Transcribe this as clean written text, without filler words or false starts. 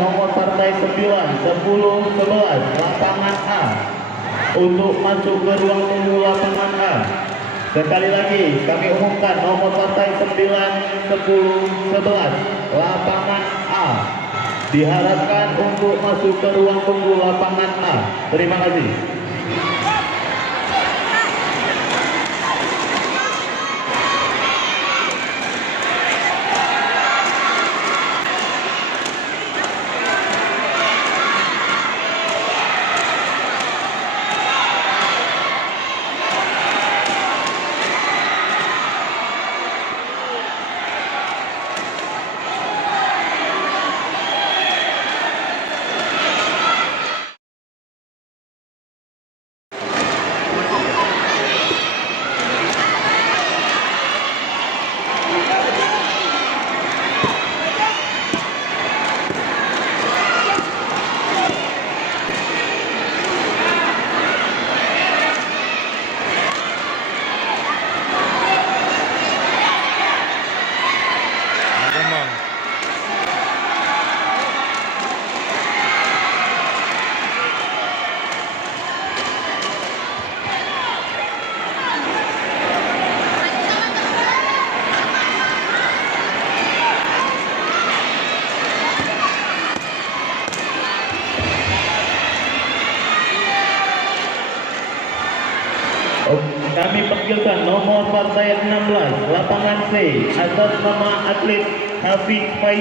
nomor partai 9, 10, 11, lapangan A untuk masuk ke ruang tunggu lapangan A. Sekali lagi kami umumkan nomor partai 9, 10, 11, lapangan A diharapkan untuk masuk ke ruang tunggu lapangan A. Terima kasih. Kami panggilkan nomor partai 16, lapangan C, atas nama atlet Hafiz Faiz.